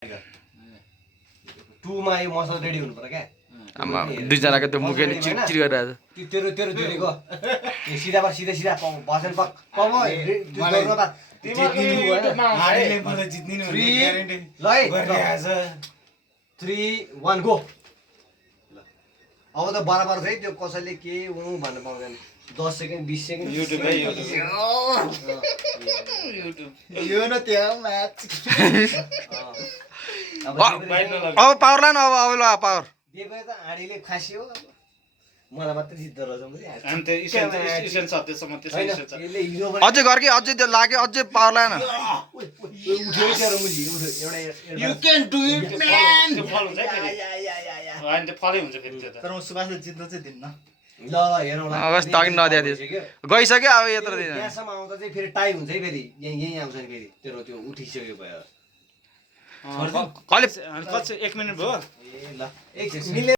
टुमा यो मसला रेडी हुनु पर्यो क्या आमा दुईजनाको त्यो मुखे नि चिरचिर गरिरहेछ तेरो तेरो जोडेको सिधा सिधा बसेर कम थ्री वान गो अब त बराबर है त्यो कसैले के भन्न पाउँदैन 10 सेकेन्ड 20 सेकेन्ड यो न त्यहाँ म्याच अब पावर लानु अब ल पावर दिएको त हाँडीले खास्यो मलाई मात्रै जित्द रहेछ अनि त्यो इसन सत्यसम्म त्यसै सोच अझै गर कि अझै त्यो लाग्यो अझै पावर लाएन उठ्यो तेरो मुजी एउटा you can do it man त्यो फल हुन्छ फेरि अनि त्यो फलै हुन्छ फेरि त्यो त तर म सुभाषले जित्न चाहिँ दिन्न ल हेरौँ ल अवश्य ताकि नदिया दिएछ गइसक्यो अब यत्रो दिन यहाँसम्म आउँदा चाहिँ फेरि टाइम हुन्छ है फेरि यहीँ आउँछ नि फेरि तेरो त्यो उठिसक्यो भयो अलि 1 मिनेट भयो ए ल एकछिन